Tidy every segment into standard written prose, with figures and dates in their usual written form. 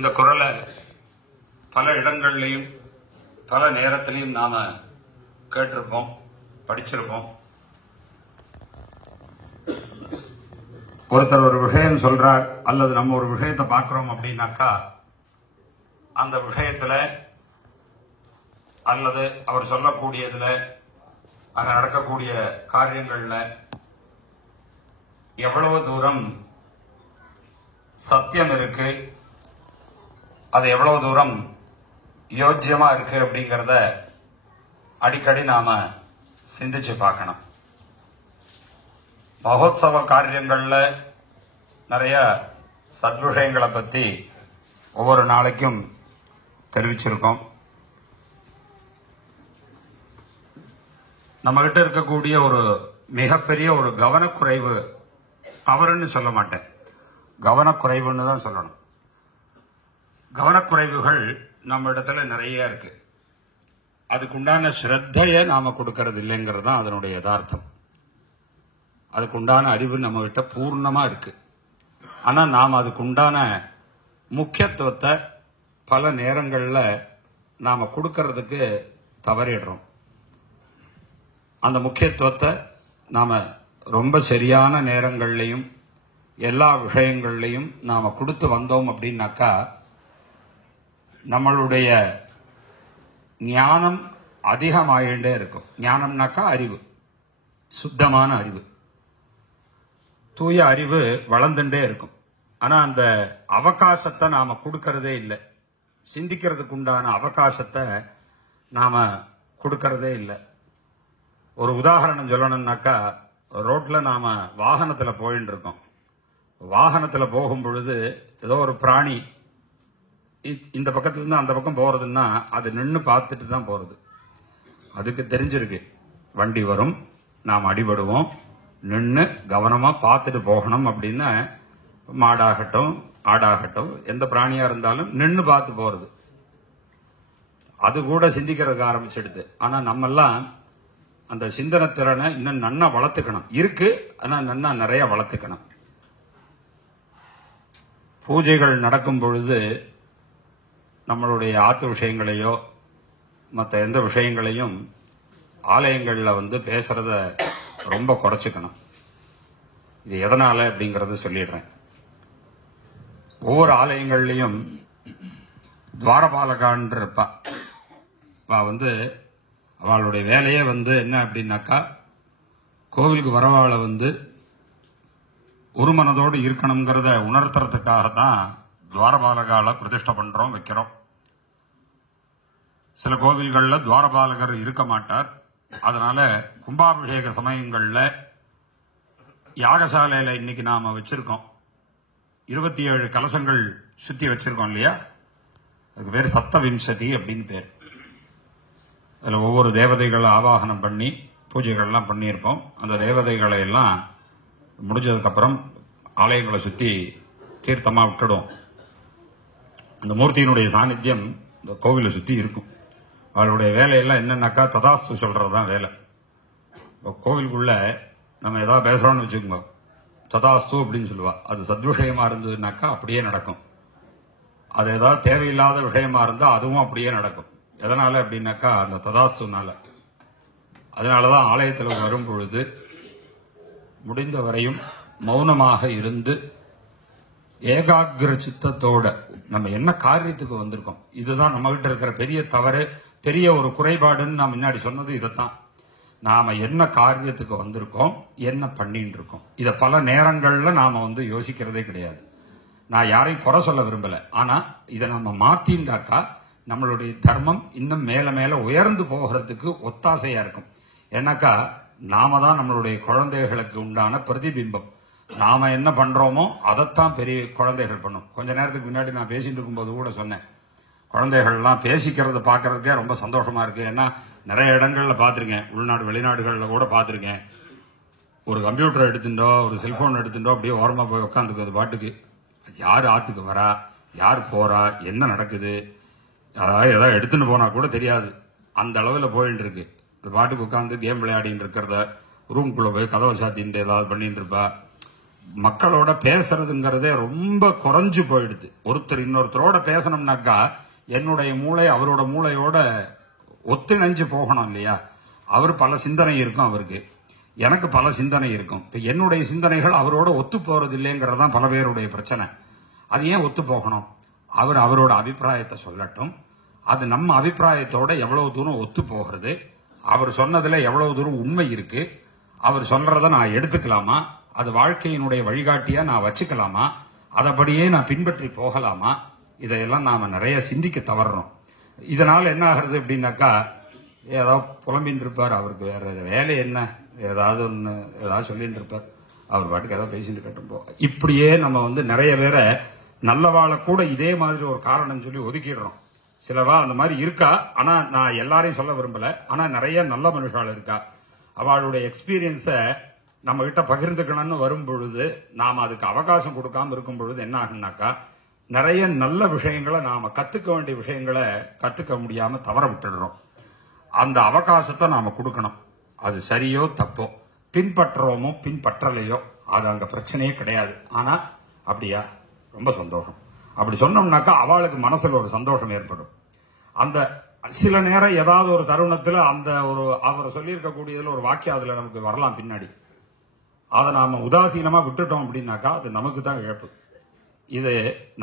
இந்த குரலை பல இடங்கள்லையும் பல நேரத்திலையும் நாம கேட்டிருப்போம், படிச்சிருப்போம். ஒருத்தர் ஒரு விஷயம் சொல்றார் அல்லது நம்ம ஒரு விஷயத்தை பார்க்கிறோம் அப்படின்னாக்கா அந்த விஷயத்துல அல்லது அவர் சொல்லக்கூடியதுல அங்க நடக்கக்கூடிய காரியங்கள்ல எவ்வளவு தூரம் சத்தியம் இருக்கு, அது எவ்வளவு தூரம் யோஜ்யமா இருக்கு அப்படிங்கறத அடிக்கடி நாம சிந்திச்சு பார்க்கணும். மகோத்சவ காரியங்கள்ல நிறைய சத்விஷயங்களை பத்தி ஒவ்வொரு நாளைக்கும் தெரிவிச்சிருக்கோம். நம்ம கிட்ட இருக்கக்கூடிய ஒரு மிகப்பெரிய ஒரு கவனக்குறைவு, தவறுன்னு சொல்ல மாட்டேன், கவனக்குறைவுன்னு தான் சொல்லணும். கவனக்குறைவுகள் நம்ம இடத்துல நிறைய இருக்கு. அதுக்குண்டான ஸ்ரத்தைய நாம கொடுக்கறது இல்லைங்கிறது தான் அதனுடைய யதார்த்தம். அதுக்குண்டான அறிவு நம்ம கிட்ட பூர்ணமா இருக்கு. ஆனா நாம் அதுக்குண்டான முக்கியத்துவத்தை பல நேரங்கள்ல நாம கொடுக்கறதுக்கு தவறிடுறோம். அந்த முக்கியத்துவத்தை நாம ரொம்ப சரியான நேரங்கள்லையும் எல்லா விஷயங்கள்லையும் நாம கொடுத்து வந்தோம் அப்படின்னாக்கா நம்மளுடைய ஞானம் அதிகமாகிட்டே இருக்கும். ஞானம்னாக்கா அறிவு, சுத்தமான அறிவு, தூய அறிவு வளர்ந்துட்டே இருக்கும். ஆனா அந்த அவகாசத்தை நாம கொடுக்கறதே இல்லை. சிந்திக்கிறதுக்கு உண்டான அவகாசத்தை நாம கொடுக்கறதே இல்லை. ஒரு உதாரணம் சொல்லணும்னாக்கா, ரோட்ல நாம வாகனத்துல போயிட்டு இருக்கோம். வாகனத்துல போகும் பொழுது ஏதோ ஒரு பிராணி இந்த பக்கத்துல இருந்து அந்த பக்கம் போறதுன்னா அது நின்று பார்த்துட்டு தான் போறது. அதுக்கு தெரிஞ்சிருக்கு வண்டி வரும், நாம் அடிபடுவோம், நின்று கவனமா பார்த்துட்டு போகணும் அப்படின்னு. மாடாகட்டும் ஆடாகட்டும் எந்த பிராணியா இருந்தாலும் நின்று பார்த்து போறது. அது கூட சிந்திக்கிறதுக்கு ஆரம்பிச்சிடுது. ஆனா நம்ம எல்லாம் அந்த சிந்தனை திறனை இன்னும் நன்னா வளர்த்துக்கணும். இருக்கு, ஆனா நன்னா நிறைய வளர்த்துக்கணும். பூஜைகள் நடக்கும் பொழுது நம்மளுடைய ஆத்து விஷயங்களையோ மற்ற எந்த விஷயங்களையும் ஆலயங்கள்ல பேசுறத ரொம்ப குறைச்சிக்கணும். இது எதனால அப்படிங்கறது சொல்லிடுறேன். ஒவ்வொரு ஆலயங்கள்லயும் துவாரபாலகான் இருப்பா. அவளுடைய வேலையே என்ன அப்படின்னாக்கா, கோவிலுக்கு வரவாளை ஒரு மனதோடு இருக்கணுங்கிறத உணர்த்துறதுக்காக தான் துவாரபாலகால பிரதிஷ்டை பண்றோம், வைக்கிறோம். சில கோவில்கள்ல துவாரபாலகர் இருக்க மாட்டார். அதனால கும்பாபிஷேக சமயங்கள்ல யாகசாலையில இன்னைக்கு நாம வச்சிருக்கோம் 27 கலசங்கள் சுத்தி வச்சிருக்கோம் இல்லையா? அதுக்கு பேர் சப்தவிம்சதி அப்படின்னு பேர். அதுல ஒவ்வொரு தேவதைகளை ஆவாகனம் பண்ணி பூஜைகள்லாம் பண்ணியிருப்போம். அந்த தேவதைகளை எல்லாம் முடிஞ்சதுக்கு அப்புறம் ஆலயங்களை சுத்தி தீர்த்தமா விட்டுடும். அந்த மூர்த்தியினுடைய சாநித்தியம் இந்த கோவிலை சுத்தி இருக்கும். அவளுடைய வேலையெல்லாம் என்னன்னாக்கா ததாஸ்து சொல்றதுதான் வேலை. கோவிலுக்குள்ள நம்ம ஏதாவது பேசுறோம்னு வச்சுக்கோங்க, ததாஸ்து அப்படின்னு சொல்லுவா. அது சத்விஷயமா இருந்ததுனாக்கா அப்படியே நடக்கும். அது ஏதாவது தேவையில்லாத விஷயமா இருந்தா அதுவும் அப்படியே நடக்கும். எதனால அப்படின்னாக்கா அந்த ததாஸ்துனால. அதனாலதான் ஆலயத்தில் வரும் பொழுது முடிந்த வரையும் மௌனமாக இருந்து ஏகாகிர சித்தத்தோட நம்ம என்ன காரியத்துக்கு வந்திருக்கோம், இதுதான் நம்ம கிட்ட இருக்கிற பெரிய தவறு, பெரிய ஒரு குறைபாடுன்னு நான் முன்னாடி சொன்னது இதைத்தான். நாம என்ன காரியத்துக்கு வந்திருக்கோம், என்ன பண்ணிட்டு இருக்கோம், இத பல நேரங்கள்ல நாம யோசிக்கிறதே கிடையாது. நான் யாரையும் குறை சொல்ல விரும்பல. ஆனா இதை நம்ம மாத்திண்டாக்கா நம்மளுடைய தர்மம் இன்னும் மேல மேல உயர்ந்து போகிறதுக்கு ஒத்தாசையா இருக்கும். ஏன்னாக்கா நாம தான் நம்மளுடைய குழந்தைகளுக்கு உண்டான பிரதிபிம்பம். நாம என்ன பண்றோமோ அதைத்தான் பெரிய குழந்தைகள் பண்ணும். கொஞ்ச நேரத்துக்கு முன்னாடி நான் பேசிட்டு இருக்கும்போது கூட சொன்னேன், குழந்தைகள்லாம் பேசிக்கிறத பாக்குறதுக்கே ரொம்ப சந்தோஷமா இருக்கு. ஏன்னா நிறைய இடங்கள்ல பாத்திருக்கேன், உள்நாடு வெளிநாடுகள்ல கூட பாத்திருக்கேன். ஒரு கம்ப்யூட்டர் எடுத்துட்டோ ஒரு செல்போன் எடுத்துட்டோ அப்படியே ஓரமா போய் உட்காந்துக்குது பாட்டுக்கு. யாரு ஆத்துக்கு வரா, யார் போறா, என்ன நடக்குது, ஏதாவது எடுத்துன்னு போனா கூட தெரியாது. அந்த அளவுல போயிட்டு இருக்கு. பாட்டுக்கு உட்காந்து கேம் விளையாடிட்டு இருக்கிறத, ரூம்குள்ள போய் கதவை சாத்திட்டு ஏதாவது பண்ணிட்டு இருப்பா. மக்களோட பேசுறதுங்கிறதே ரொம்ப குறைஞ்சு போயிடுது. ஒருத்தர் இன்னொருத்தரோட பேசணும்னாக்கா என்னுடைய மூளை அவரோட மூளையோட ஒத்துணைஞ்சு போகணும் இல்லையா? அவர் பல சிந்தனை இருக்கும், அவருக்கு எனக்கு பல சிந்தனை இருக்கும். இப்ப என்னுடைய சிந்தனைகள் அவரோட ஒத்து போறது இல்லைங்கிறதான் பல பேருடைய பிரச்சனை. அது ஏன் ஒத்து போகணும்? அவர் அவரோட அபிப்பிராயத்தை சொல்லட்டும். அது நம்ம அபிப்பிராயத்தோட எவ்வளவு தூரம் ஒத்து போகிறது, அவர் சொன்னதுல எவ்வளவு தூரம் உண்மை இருக்கு, அவர் சொல்றத நான் எடுத்துக்கலாமா, அது வாழ்க்கையினுடைய வழிகாட்டியா நான் வச்சுக்கலாமா, அதபடியே நான் பின்பற்றி போகலாமா, இதையெல்லாம் நாம நிறைய சிந்திக்க தவறோம். இதனால என்ன ஆகிறது அப்படின்னாக்கா, ஏதாவது புலம்பின்னு இருப்பார், அவருக்கு வேற வேலை என்ன, ஏதாவது ஒன்று ஏதாவது சொல்லிட்டு இருப்பார், அவர் பாட்டுக்கு ஏதாவது பேசிட்டு கட்டும் போ. இப்படியே நம்ம நிறைய பேரை நல்லவாழ கூட இதே மாதிரி ஒரு காரணம் சொல்லி ஒதுக்கிடுறோம். சிலவா அந்த மாதிரி இருக்கா, ஆனா நான் எல்லாரையும் சொல்ல விரும்பல, ஆனா நிறைய நல்ல மனுஷால் இருக்கா. அவளுடைய எக்ஸ்பீரியன்ஸை நம்ம கிட்ட பகிர்ந்துக்கணும்னு வரும் பொழுது நாம அதுக்கு அவகாசம் கொடுக்காம இருக்கும் பொழுது என்ன ஆகுனாக்கா, நிறைய நல்ல விஷயங்களை நாம கத்துக்க வேண்டிய விஷயங்களை கத்துக்க முடியாம தவற விட்டுடுறோம். அந்த அவகாசத்தை நாம கொடுக்கணும். அது சரியோ தப்போ, பின்பற்றுறோமோ பின்பற்றலையோ, அது அங்க பிரச்சனையே கிடையாது. ஆனா அப்படியா, ரொம்ப சந்தோஷம் அப்படி சொன்னோம்னாக்கா அவளுக்கு மனசுல ஒரு சந்தோஷம் ஏற்படும். அந்த சில நேரம் ஏதாவது ஒரு தருணத்துல அந்த ஒரு அவர் சொல்லியிருக்கக்கூடியதுல ஒரு வாக்கியம் அதுல நமக்கு வரலாம் பின்னாடி, அதை நாம உதாசீனமா விட்டுட்டோம் அப்படின்னாக்கா அது நமக்கு தான் இழப்பு. இது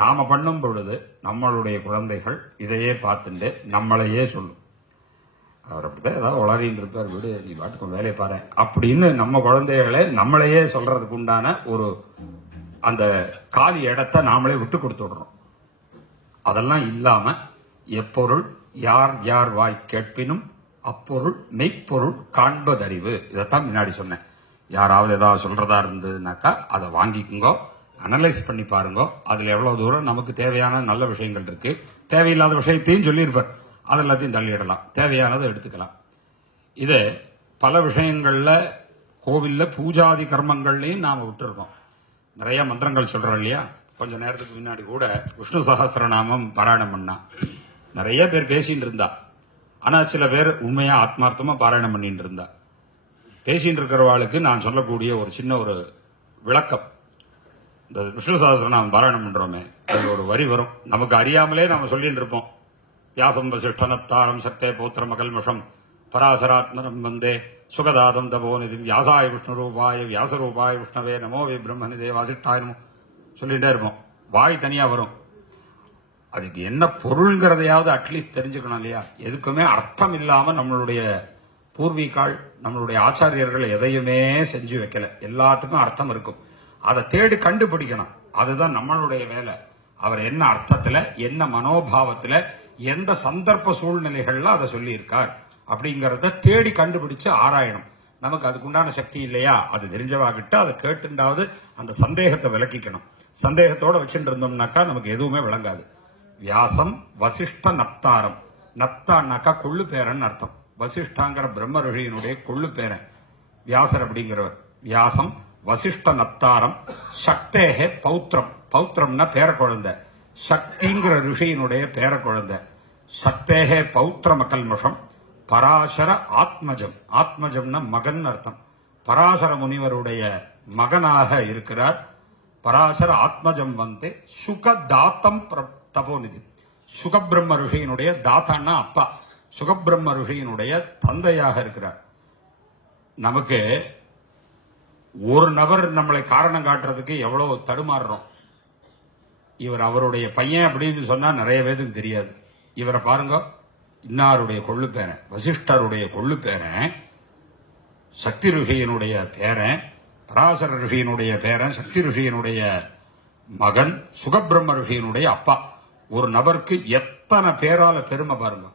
நாம பண்ணும் பொழுது நம்மளுடைய குழந்தைகள் இதையே பார்த்துட்டு நம்மளையே சொல்லும், அவர் அப்படித்தான் ஏதாவது உளறின்னு இருப்பார், விடு நீ பாட்டுக்கும் வேலையை பாரு அப்படின்னு நம்ம குழந்தைகளை நம்மளையே சொல்றதுக்கு உண்டான ஒரு அந்த காலி இடத்தை நாமளே விட்டு கொடுத்து விடுறோம். அதெல்லாம் இல்லாம எப்பொருள் யார் யார் வாய் கேட்பினும் அப்பொருள் மெய்ப்பொருள் காண்பதறிவு, இதைத்தான் முன்னாடி சொன்னேன். யாராவது ஏதாவது சொல்றதா இருந்ததுனாக்கா அதை வாங்கிக்குங்கோ, அனலைஸ் பண்ணி பாருங்க, அதுல எவ்வளவு தூரம் நமக்கு தேவையான நல்ல விஷயங்கள் இருக்கு, தேவையில்லாத விஷயத்தையும் சொல்லியிருப்பார், அது எல்லாத்தையும் தள்ளிடலாம், தேவையானதை எடுத்துக்கலாம். இது பல விஷயங்கள்ல கோவில்ல பூஜாதி கர்மங்கள்லயும் நாம விட்டுருக்கோம். நிறைய மந்திரங்கள் சொல்றோம் இல்லையா? கொஞ்ச நேரத்துக்கு முன்னாடி கூட விஷ்ணு சகஸ்ரநாமம் பாராயணம் பண்ணா நிறைய பேர் பேசிட்டு இருந்தா, ஆனா சில பேர் உண்மையா ஆத்மார்த்தமா பாராயணம் பண்ணிட்டு இருந்தா. பேசிட்டு இருக்கிறவாளுக்கு நான் சொல்லக்கூடிய ஒரு சின்ன ஒரு விளக்கம், இந்த விஷ்ணு சகஸ்ரநாமம் பாராயணம் பண்றோமே, அதுல ஒரு வரி வரும், நமக்கு அறியாமலே நாம சொல்லிட்டு இருப்போம், வியாசம் வசிஷ்டனத்தாரம் சக்தே பௌத்திரம் அகல்மஷம் பராசராத்மனம் வந்தே சுகதாதம் தபோநிதி வியாசாய விஷ்ணு ரூபாய வியாசரூபாய விஷ்ணவே நமோ வே பிரம்மனிதே வாசிஷ்டாய சொல்லிட்டே இருப்போம். வாய் தனியா வரும். அதுக்கு என்ன பொருள்ங்கிறதையாவது அட்லீஸ்ட் தெரிஞ்சுக்கணும் இல்லையா? எதுக்குமே அர்த்தம் இல்லாம நம்மளுடைய பூர்வீகால் நம்மளுடைய ஆச்சாரியர்கள் எதையுமே செஞ்சு வைக்கல, எல்லாத்துக்கும் அர்த்தம் இருக்கும். அதை தேடி கண்டுபிடிக்கணும், அதுதான் நம்மளுடைய வேலை. அவர் என்ன அர்த்தத்துல, என்ன மனோபாவத்துல, எந்த சந்தர்ப்ப சூழ்நிலைகள்ல அதை சொல்லி இருக்கார் அப்படிங்கறத தேடி கண்டுபிடிச்சு ஆராயணும். நமக்கு அதுக்குண்டான சக்தி இல்லையா, அது தெரிஞ்சவாகிட்ட அதை கேட்டுண்டாவது அந்த சந்தேகத்தை விளக்கிக்கணும். சந்தேகத்தோட வச்சுட்டு இருந்தோம்னாக்கா நமக்கு எதுவுமே விளங்காது. வியாசம் வசிஷ்ட நப்தாரம், நப்தான்னாக்கா கொள்ளு பேரன் அர்த்தம். வசிஷ்டாங்கிற பிரம்ம ரிஷியினுடைய கொள்ளு பேரன் வியாசர் அப்படிங்கிறவர். வியாசம் வசிஷ்ட நப்தாரம் சக்தேகே பௌத்திரம், பௌத்திரம்னா பேர குழந்தை, சக்திங்கிற ரிஷியினுடைய பேர குழந்தை. சக்தேகே பௌத்திரம் அகல்மஷம் பராசர ஆத்மஜம், ஆத்மஜம்னா மகன் அர்த்தம். பராசர முனிவருடைய மகனாக இருக்கிறார். பராசர ஆத்மஜம் வந்து சுகதாத்தம் தபோநிதி, சுகபிரம்ம ரிஷியினுடைய தாத்தான்னா அப்பா, சுகபிரம்ம ரிஷியினுடைய தந்தையாக இருக்கிறார். நமக்கு ஒரு நபர் நம்மளை காரணம் காட்டுறதுக்கு எவ்வளவு தடுமாறுறோம். இவர் அவருடைய பையன் அப்படின்னு சொன்னா நிறைய பேருக்கு தெரியாது. இவரை பாருங்க, இன்னாருடைய கொள்ளு பேரன், வசிஷ்டருடைய கொள்ளு பேரன், சக்தி ரிஷியினுடைய பேரன், பராசர ரிஷியினுடைய பேரன், சக்தி ரிஷியினுடைய மகன், சுகபிரம்ம ரிஷியினுடைய அப்பா. ஒரு நபருக்கு எத்தனை பேரால பெருமை பாருங்க.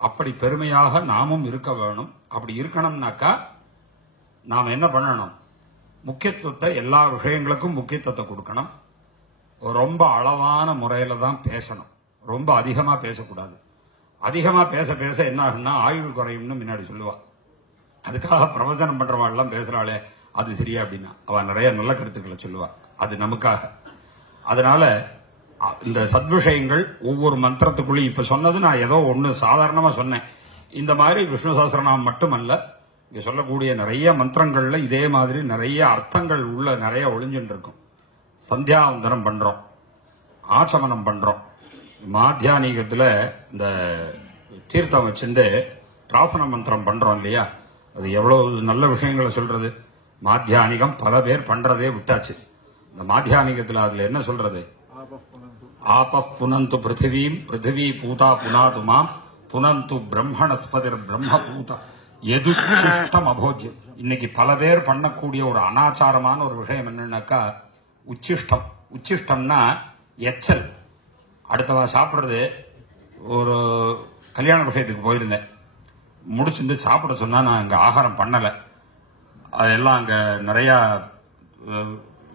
அப்படி பெருமையாக நாமும் இருக்க வேணும். அப்படி இருக்கணும்னாக்கா நாம் என்ன பண்ணணும்? முக்கியத்துவத்தை, எல்லா விஷயங்களுக்கும் முக்கியத்துவத்தை கொடுக்கணும். ரொம்ப அளவான முறையில தான் பேசணும், ரொம்ப அதிகமா பேசக்கூடாது. அதிகமா பேச பேச என்ன ஆகுன்னா ஆயுள் குறையும்னு முன்னாடி சொல்லுவா. அதுக்காக பிரவச்சனம் பண்றவாள் எல்லாம் பேசுறாளே அது சரியா அப்படின்னா அவ நிறைய நல்ல கருத்துக்களை சொல்லுவா, அது நமக்காக. அதனால இந்த சத்விஷயங்கள் ஒவ்வொரு மந்திரத்துக்குள்ளேயும் இப்ப சொன்னது நான் ஏதோ ஒண்ணு சாதாரணமா சொன்னேன். இந்த மாதிரி விஷ்ணு சஹஸ்ரநாமம் மட்டுமல்ல, இங்க சொல்லக்கூடிய நிறைய மந்திரங்கள்ல இதே மாதிரி நிறைய அர்த்தங்கள் உள்ள நிறைய ஒளிஞ்சுட்டு இருக்கும். சந்தியாவந்தனம் பண்றோம், ஆச்சமனம் பண்றோம். மாத்தியானிகத்துல இந்த தீர்த்தம் வச்சுட்டு பிராசன மந்திரம் பண்றோம் இல்லையா, அது எவ்வளவு நல்ல விஷயங்களை சொல்றது. மாத்தியானிகம் பல பேர் பண்றதே விட்டாச்சு. இந்த மாத்தியானிகத்துல அதுல என்ன சொல்றது, ஆபப் புனந்து பிருத்திவீம் பிருத்திவி பூதா புனாது மாம் புனந்து பிரம்மணஸ்பதிர் பிரம்ம பூதா எதுச்சிஷ்டம் அபோஜ்யம். இன்னைக்கு பல பேர் பண்ணக்கூடிய ஒரு அனாச்சாரமான ஒரு விஷயம் என்னன்னாக்கா உச்சிஷ்டம். உச்சிஷ்டம்னா எச்சல். அடுத்தவா சாப்பிடுறது. ஒரு கல்யாண விஷயத்துக்கு போயிருந்தேன், முடிச்சிருந்து சாப்பிட சொன்னா நான் அங்க ஆகாரம் பண்ணல. அதெல்லாம் அங்க நிறைய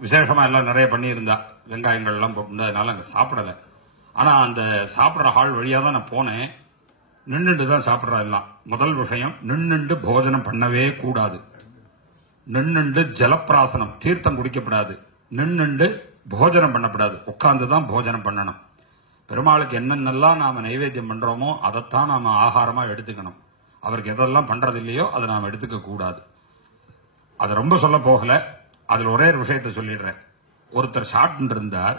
விசேஷமா எல்லாம் நிறைய பண்ணியிருந்தா, வெங்காயங்கள் எல்லாம் போட்டு, அதனால அங்க சாப்பிடல. ஆனா அந்த சாப்பிடுற ஹால் வழியா தான் நான் போனேன். நின்றுட்டு தான் சாப்பிட்றா எல்லாம். முதல் விஷயம், நின்னுண்டு போஜனம் பண்ணவே கூடாது. நின்னுண்டு ஜலப்பிராசனம் தீர்த்தம் குடிக்கப்படாது. நின்னுண்டு போஜனம் பண்ணப்படாது. உட்கார்ந்து தான் போஜனம் பண்ணணும். பெருமாளுக்கு என்னென்னலாம் நாம நைவேத்தியம் பண்றோமோ அதைத்தான் நாம ஆகாரமா எடுத்துக்கணும். அவருக்கு எதெல்லாம் பண்றது இல்லையோ அதை நாம எடுத்துக்க கூடாது. அது ரொம்ப சொல்ல போகல, அதுல ஒரே ஒரு விஷயத்த சொல்லிடுறேன். ஒருத்தர் சாப்பிட்டு இருந்தார்,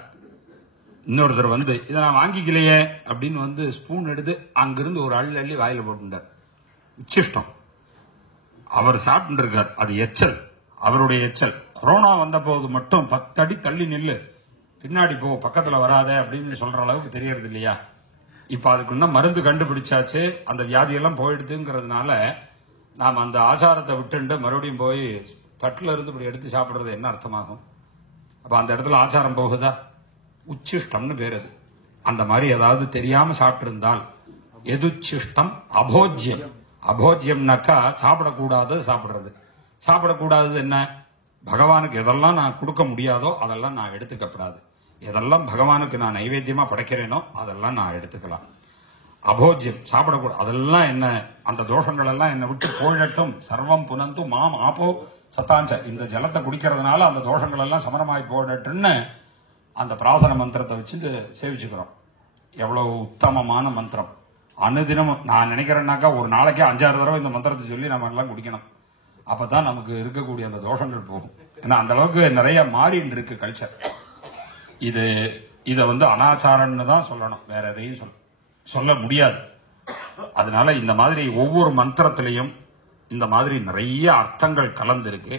இன்னொருத்தர் வந்து இதை நான் வாங்கிக்கலையே அப்படின்னு வந்து ஸ்பூன் எடுத்து அங்கிருந்து ஒரு அள்ளி அள்ளி வாயில போட்டுட்டார். உச்சிஷ்டம். அவர் சாப்பிட்டு இருக்கார், அது எச்சல், அவருடைய எச்சல். கொரோனா வந்த போது மட்டும் 10 அடி தள்ளி நில்லு, பின்னாடி போ, பக்கத்துல வராத அப்படின்னு சொல்ற அளவுக்கு தெரியறது இல்லையா. இப்ப அதுக்கு இன்னும் மருந்து கண்டுபிடிச்சாச்சு, அந்த வியாதியெல்லாம் போயிடுதுங்கிறதுனால நாம அந்த ஆச்சாரத்தை விட்டுண்டு மறுபடியும் போய் தட்டுல இருந்து இப்படி எடுத்து சாப்பிடுறது என்ன அர்த்தமாகும்? அப்ப அந்த இடத்துல ஆச்சாரம் போகுதா? உச்சிஷ்டம்னு பேர் அது. அந்த மாதிரி ஏதாவது தெரியாம சாப்பிட்டு இருந்தால் எதுச்சிஷ்டம் அபோஜ்யம். அபோஜ்யம்னாக்கா சாப்பிடக்கூடாது. சாப்பிடுறது சாப்பிடக்கூடாது என்ன, பகவானுக்கு எதெல்லாம் நான் கொடுக்க முடியாதோ அதெல்லாம் நான் எடுத்துக்கப்படாது. எதெல்லாம் பகவானுக்கு நான் நைவேத்தியமா படைக்கிறேனோ அதெல்லாம் நான் எடுத்துக்கலாம். அபோஜ்யம் சாப்பிடக்கூடாது. அதெல்லாம் என்ன, அந்த தோஷங்கள் எல்லாம் என்னை விட்டு போயிடட்டும். சர்வம் புனந்து மாம் ஆப்போ சத்தாஞ்ச. இந்த ஜலத்தை குடிக்கிறதுனால அந்த தோஷங்கள் எல்லாம் சமரமாய் போயிடட்டும்னு அந்த பிராசன மந்திரத்தை வச்சு சேவிச்சுக்கிறோம். எவ்வளவு உத்தமமான மந்திரம். அனுதினமும் நான் நினைக்கிறேன்னாக்கா ஒரு நாளைக்கே 5-6 தடவை இந்த மந்திரத்தை சொல்லி நம்ம எல்லாம் குடிக்கணும். அப்பதான் நமக்கு இருக்கக்கூடிய அந்த தோஷங்கள் போகும். ஏன்னா அந்த அளவுக்கு நிறைய மாறின்னு இருக்கு கல்ச்சர். இதை வந்து அனாச்சாரம்னு தான் சொல்லணும், வேற எதையும் சொல்ல முடியாது. அதனால இந்த மாதிரி ஒவ்வொரு மந்திரத்திலையும் இந்த மாதிரி நிறைய அர்த்தங்கள் கலந்து இருக்கு.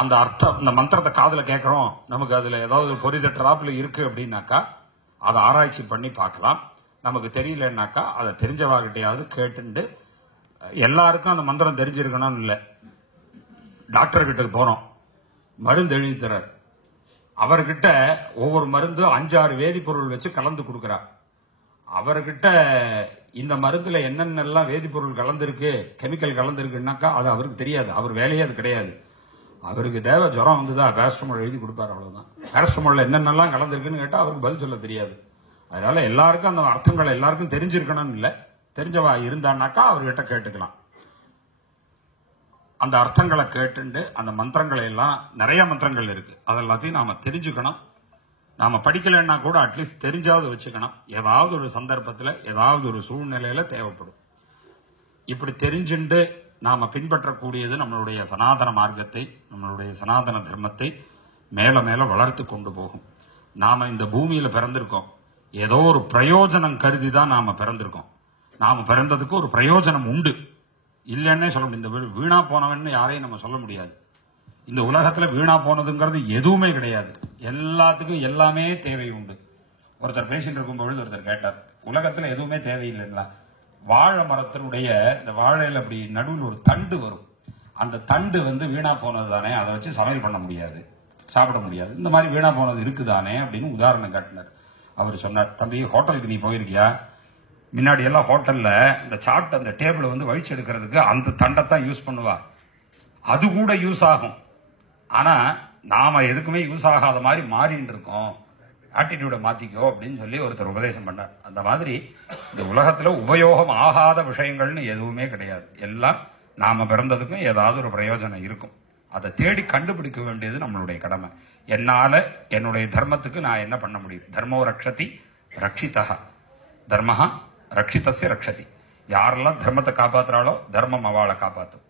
அந்த அர்த்தம், இந்த மந்திரத்தை காதுல கேட்கிறோம், நமக்கு அதுல ஏதாவது பொறிதட்டுறாப்புல இருக்கு அப்படின்னாக்கா அதை ஆராய்ச்சி பண்ணி பார்க்கலாம். நமக்கு தெரியலன்னாக்கா அதை தெரிஞ்சவாகிட்டையாவது கேட்டுண்டு, எல்லாருக்கும் அந்த மந்திரம் தெரிஞ்சிருக்கணும்னு இல்லை. டாக்டர் கிட்ட போறோம், மருந்து எழுதி தர்றார். அவர்கிட்ட ஒவ்வொரு மருந்து 5-6 வேதிப்பொருள் வச்சு கலந்து கொடுக்கிறார். அவர்கிட்ட இந்த மருந்துல என்னென்னலாம் வேதிப்பொருள் கலந்துருக்கு, கெமிக்கல் கலந்துருக்குன்னாக்கா அது அவருக்கு தெரியாது. அவர் வேலையே அது கிடையாது. அவருக்கு தேவை ஜுரம் வந்துதா பேரஸ்டமால் எழுதி கொடுப்பாரு, அவ்வளவுதான். பேரஸ்டமால்ல என்னென்னலாம் கலந்துருக்குன்னு கேட்டா அவருக்கு பதில் சொல்ல தெரியாது. அதனால எல்லாருக்கும் அந்த அர்த்தங்கள் எல்லாருக்கும் தெரிஞ்சிருக்கணும்னு இல்லை. தெரிஞ்சவா இருந்தான்னாக்கா அவர்கிட்ட கேட்டுக்கலாம். அந்த அர்த்தங்களை கேட்டுண்டு அந்த மந்திரங்களை எல்லாம், நிறைய மந்திரங்கள் இருக்கு, அதெல்லாத்தையும் நாம தெரிஞ்சுக்கணும். நாம படிக்கலைன்னா கூட அட்லீஸ்ட் தெரிஞ்சாவது வச்சுக்கணும். ஏதாவது ஒரு சந்தர்ப்பத்தில் ஏதாவது ஒரு சூழ்நிலையில தேவைப்படும். இப்படி தெரிஞ்சுண்டு நாம பின்பற்றக்கூடியது நம்மளுடைய சனாதன மார்க்கத்தை, நம்மளுடைய சனாதன தர்மத்தை மேல மேல வளர்த்து கொண்டு போகும். நாம இந்த பூமியில பிறந்திருக்கோம், ஏதோ ஒரு பிரயோஜனம் கருதி தான் நாம பிறந்திருக்கோம். நாம பிறந்ததுக்கு ஒரு பிரயோஜனம் உண்டு, இல்லைன்னே சொல்ல முடியும். இந்த வீணா போனவன்னு யாரையும் நம்ம சொல்ல முடியாது. இந்த உலகத்துல வீணா போனதுங்கிறது எதுவுமே கிடையாது. எல்லாத்துக்கும் எல்லாமே தேவை உண்டு. ஒருத்தர் பேசிட்டு இருக்கும் பொழுது ஒருத்தர் கேட்டார், உலகத்துல எதுவுமே தேவையில்லைங்களா? வாழை மரத்தினுடைய இந்த வாழையில அப்படி நடுவில் ஒரு தண்டு வரும், அந்த தண்டு வந்து வீணா போனது தானே, அதை வச்சு சமையல் பண்ண முடியாது, சாப்பிட முடியாது. இந்த மாதிரி வீணா போனது இருக்குதானே அப்படின்னு உதாரணம் காட்டினார். அவர் சொன்னார், தம்பி ஹோட்டலுக்கு நீ போயிருக்கியா? முன்னாடி எல்லாம் ஹோட்டல்ல இந்த சாப்பிட்ட அந்த டேபிள் வந்து வழிச்சு எடுக்கிறதுக்கு அந்த தண்டைத்தான் யூஸ் பண்ணுவா. அது கூட யூஸ் ஆகும். ஆனா நாம எதுக்குமே யூஸ் ஆகாத மாதிரி மாறிட்டு இருக்கோம். ஆட்டிடியூட மாத்திக்கோ அப்படின்னு சொல்லி ஒருத்தர் உபதேசம் பண்ணார். அந்த மாதிரி இந்த உலகத்துல உபயோகம் ஆகாத விஷயங்கள்னு எதுவுமே கிடையாது. எல்லாம் நாம பிறந்ததுக்கும் ஏதாவது ஒரு பிரயோஜனம் இருக்கும். அதை தேடி கண்டுபிடிக்க வேண்டியது நம்மளுடைய கடமை. என்னால என்னுடைய தர்மத்துக்கு நான் என்ன பண்ண முடியும்? தர்மோ ரக்ஷதி ரக்ஷிதா, தர்மஹா ரக்ஷிதஸ்ய ரக்ஷதி. யாரெல்லாம் தர்மத்தை காப்பாத்துறாளோ தர்மம் அவளை காப்பாற்றும்.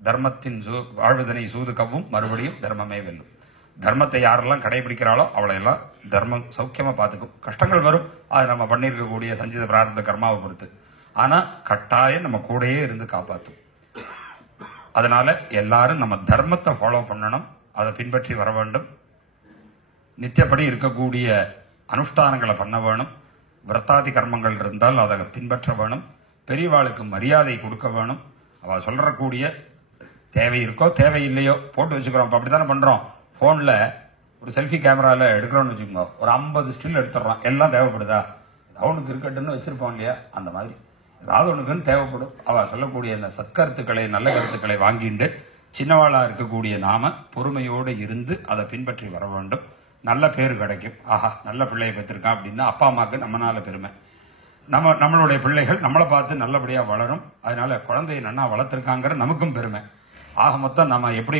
தர்மத்தின் வாழ்வதனை சூது கவ்வும், மறுபடியும் தர்மமே வெல்லும். தர்மத்தை யாரெல்லாம் கடைபிடிக்கிறாளோ அவளை எல்லாம் தர்மம் சௌக்கியமா பார்த்துக்கும். கஷ்டங்கள் வரும், அது நம்ம பண்ணியிருக்கக்கூடிய சஞ்சித பிரார்த்த கர்மாவை பொறுத்து. ஆனா கட்டாயம் நம்ம கூடயே இருந்து காப்பாற்றும். அதனால எல்லாரும் நம்ம தர்மத்தை ஃபாலோ பண்ணணும், அதை பின்பற்றி வர வேண்டும். நித்தியப்படி இருக்கக்கூடிய அனுஷ்டானங்களை பண்ண வேணும். விரத்தாதி கர்மங்கள் இருந்தால் அதை பின்பற்ற வேணும். பெரியவாளுக்கு மரியாதை கொடுக்க வேணும். அவ சொல்றக்கூடிய தேவை இருக்கோ தேவை இல்லையோ போட்டு வச்சுக்கிறோம். இப்ப அப்படித்தானே பண்றோம். போன்ல ஒரு செல்ஃபி கேமரால எடுக்கிறோம்னு வச்சுக்கோங்க, ஒரு 50 ஸ்டில் எடுத்துடுறோம். எல்லாம் தேவைப்படுதா? அவனுக்கு இருக்கட்டுன்னு வச்சிருப்போம் இல்லையா? அந்த மாதிரி ஏதாவது ஒண்ணுக்குன்னு தேவைப்படும். அவ சொல்லக்கூடிய இந்த சத்கருத்துக்களை, நல்ல கருத்துக்களை வாங்கிட்டு சின்னவாளா இருக்கக்கூடிய நாம பொறுமையோடு இருந்து அதை பின்பற்றி வர வேண்டும். நல்ல பேர் கிடைக்கும். ஆஹா, நல்ல பிள்ளையை பெற்றிருக்கான் அப்படின்னா அப்பா அம்மாவுக்கு நம்மளால பெருமை. நம்மளுடைய பிள்ளைகள் நம்மளை பார்த்து நல்லபடியா வளரும். அதனால குழந்தையை நன்னா வளர்த்திருக்காங்கிற நமக்கும் பெருமை. ஆக மொத்தம் நம்ம எப்படி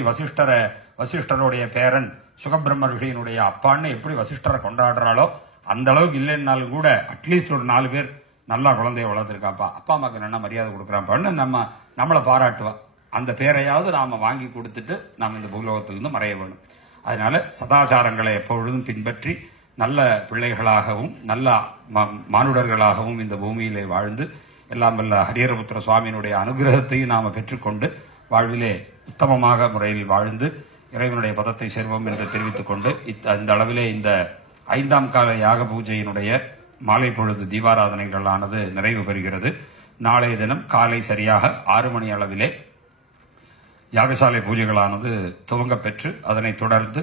வசிஷ்டருடைய பேரன் சுகபிரம்ம ரிஷியினுடைய அப்பான்னு எப்படி வசிஷ்டரை கொண்டாடுறாளோ அந்த அளவுக்கு இல்லைன்னாலும் கூட அட்லீஸ்ட் ஒரு 4 பேர் நல்லா குழந்தைய வளர்த்திருக்காப்பா, அப்பா அம்மாக்கு நல்லா மரியாதை கொடுக்குறாப்பான்னு நம்மளை பாராட்டுவா. அந்த பேரையாவது நாம வாங்கி கொடுத்துட்டு நாம் இந்த பூலோகத்திலிருந்து மறைய வேணும். அதனால சதாச்சாரங்களை எப்பொழுதும் பின்பற்றி நல்ல பிள்ளைகளாகவும் நல்ல மானுடர்களாகவும் இந்த பூமியிலே வாழ்ந்து எல்லாம் வல்ல ஹரிஹரபுத்திர சுவாமியினுடைய அனுகிரகத்தையும் நாம பெற்றுக்கொண்டு வாழ்விலே உத்தமமாக முறையில் வாழ்ந்து இறைவனுடைய பதத்தை சேர்வோம் என்று தெரிவித்துக் கொண்டு இந்த அளவிலே இந்த 5ஆம் கால யாக பூஜையினுடைய மாலை பொழுது தீபாராதனைகளானது நிறைவு பெறுகிறது. நாளைய தினம் காலை சரியாக 6 மணி அளவிலே யாகசாலை பூஜைகளானது துவங்க பெற்று அதனைத் தொடர்ந்து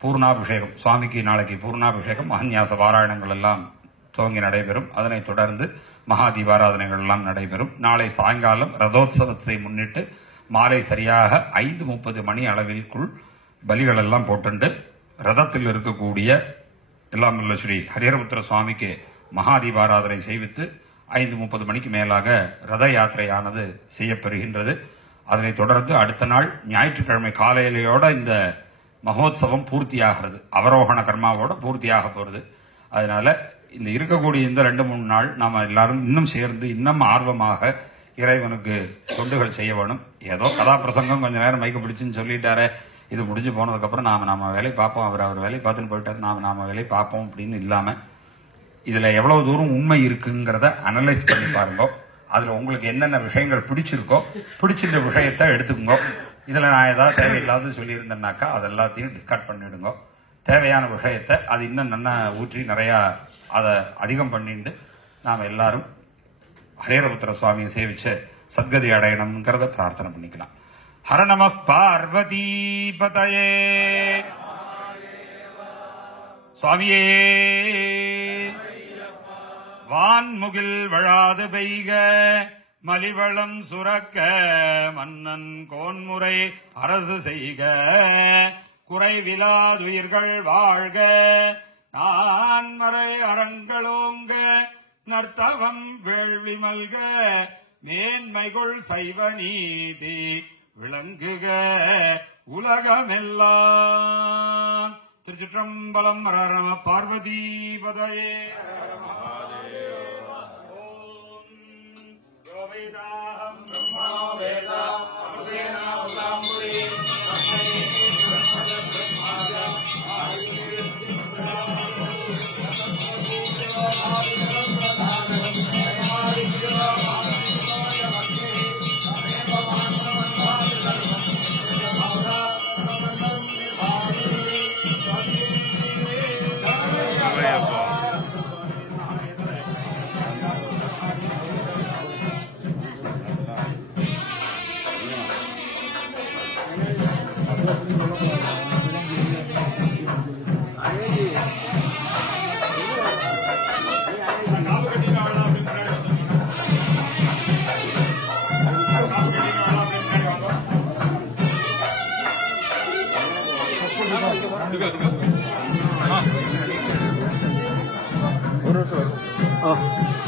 பூர்ணாபிஷேகம், சுவாமிக்கு நாளைக்கு பூர்ணாபிஷேகம், மகன்யாச பாராயணங்கள் எல்லாம் துவங்கி நடைபெறும். அதனைத் தொடர்ந்து மகா தீபாராதனைகள் எல்லாம் நடைபெறும். நாளை சாயங்காலம் ரதோத்சவத்தை முன்னிட்டு மாலை சரியாக 5:30 மணி அளவிற்குள் பலிகள் எல்லாம் போட்டுண்டு ரதத்தில் இருக்கக்கூடிய எல்லாம் உள்ள ஸ்ரீ ஹரிஹரபுத்திர சுவாமிக்கு மகா தீபாராதனை செய்வித்து 5:30 மணிக்கு மேலாக ரத யாத்திரையானது செய்யப்பெறுகின்றது. அதனைத் தொடர்ந்து அடுத்த நாள் ஞாயிற்றுக்கிழமை காலையிலையோட இந்த மகோத்சவம் பூர்த்தியாகிறது. அவரோகண கர்மாவோட பூர்த்தியாக போறது. அதனால இந்த இருக்கக்கூடிய இந்த 2-3 நாள் நாம எல்லாரும் இன்னும் சேர்ந்து இன்னும் ஆர்வமாக இறைவனுக்கு தொண்டுகள் செய்ய வேணும். ஏதோ கதாபிரசங்கம் கொஞ்ச நேரம் மைக்க பிடிச்சுன்னு சொல்லிட்டாரே, இது முடிஞ்சு போனதுக்கு அப்புறம் நாம வேலை பார்ப்போம், அவர் வேலை பார்த்துன்னு போயிட்டாரு, நாம வேலை பார்ப்போம் அப்படின்னு இல்லாம இதுல எவ்வளவு தூரம் உண்மை இருக்குங்கிறத அனலைஸ் பண்ணி பாருங்க. அதுல உங்களுக்கு என்னென்ன விஷயங்கள் பிடிச்சிருக்கோ பிடிச்சிருந்த விஷயத்த எடுத்துக்கோங்க. இதுல நான் ஏதாவது தேவையில்லாத சொல்லியிருந்தேன்னாக்கா அது எல்லாத்தையும் டிஸ்கார்ட் பண்ணிடுங்க. தேவையான விஷயத்த அது இன்னும் நல்லா ஊற்றி நிறைய அதை அதிகம் பண்ணிட்டு நாம எல்லாரும் ஹரிஹரபுத்திர சுவாமியை சேவிச்சு சத்கதி அடையணும்ங்கிறத பிரார்த்தனை பண்ணிக்கலாம். ஹர நம பார்வதி பதயே சுவாமியே. வான்முகில் வழாது பெய்க மலிவளம் சுரக்க மன்னன் கோன்முறை அரசு செய்க குறைவிலாதுயிர்கள் வாழ்க நான்மறை அறங்களோங்க நர்த்தவம் வேள்வி மல்க மேன்மைகுள் சைவ நீதி விளங்குக உலகமெல்லாம். திருச்சிற்றம்பலம். ஹர நம பார்வதி பதயே. Oh.